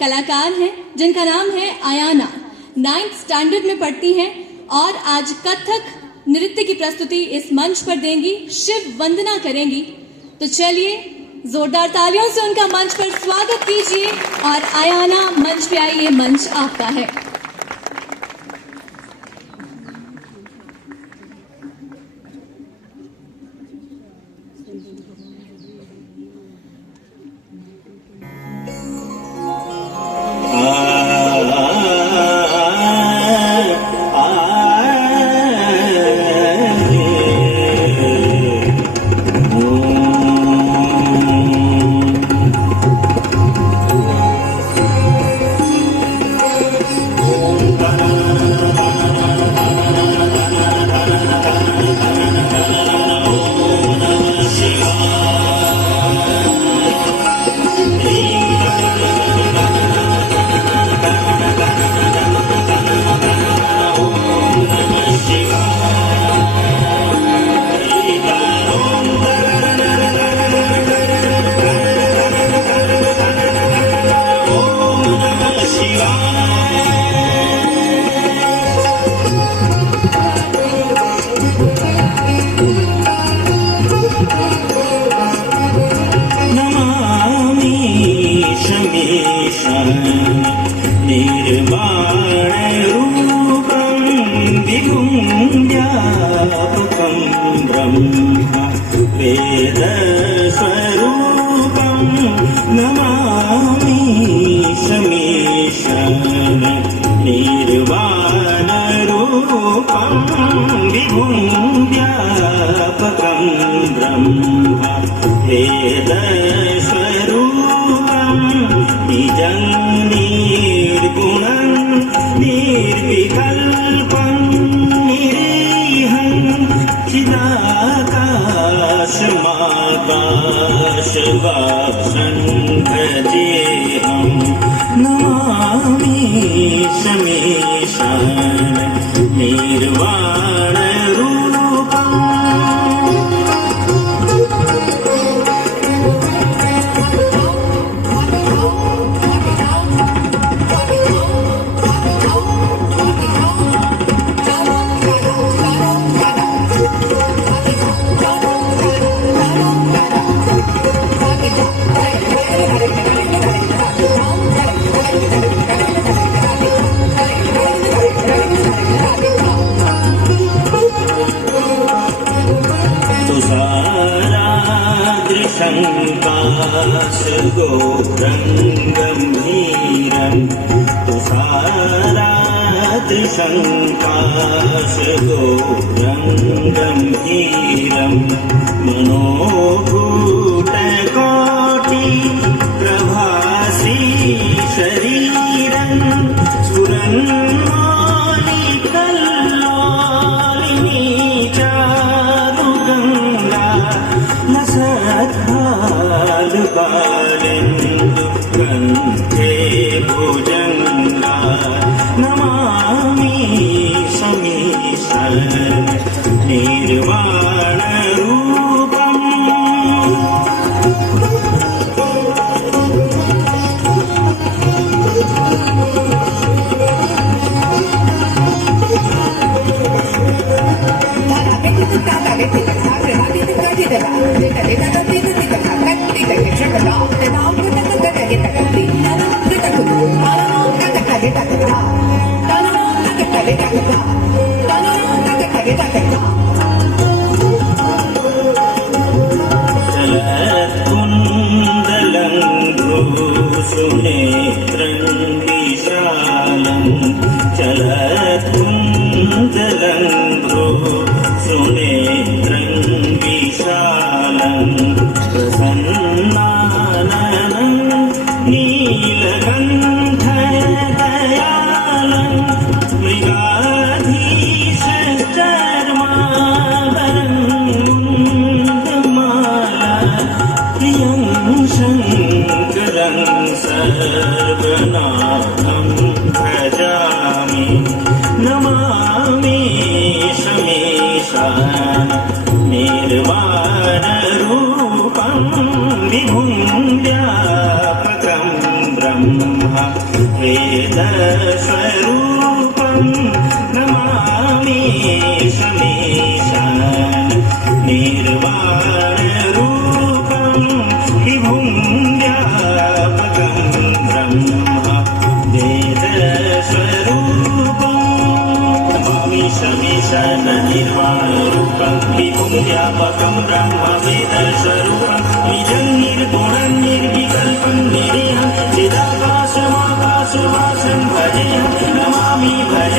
कलाकार हैं जिनका नाम है आयाना। 9th स्टैंडर्ड में पढ़ती हैं और आज कथक नृत्य की प्रस्तुति इस मंच पर देंगी, शिव वंदना करेंगी। तो चलिए जोरदार तालियों से उनका मंच पर स्वागत कीजिए। और आयाना मंच पे आइए, मंच आपका है। निर्वाण रूपं विभुं व्यापकं ब्रह्म वेदस्वरूपं नमामि शमेशान् निर्वाणरूपं विभुं व्यापकं ब्रह्म वेदस्वरूपं नमामि शमेशान् निर्वाणरूपं विभुं व्यापकं ब्रह्म वेदस्वरूपं निजं निर्गुणं निर्विकल्पं निरीहं चिदाकाशमाकाशवासं भजेऽहं नमामि भजे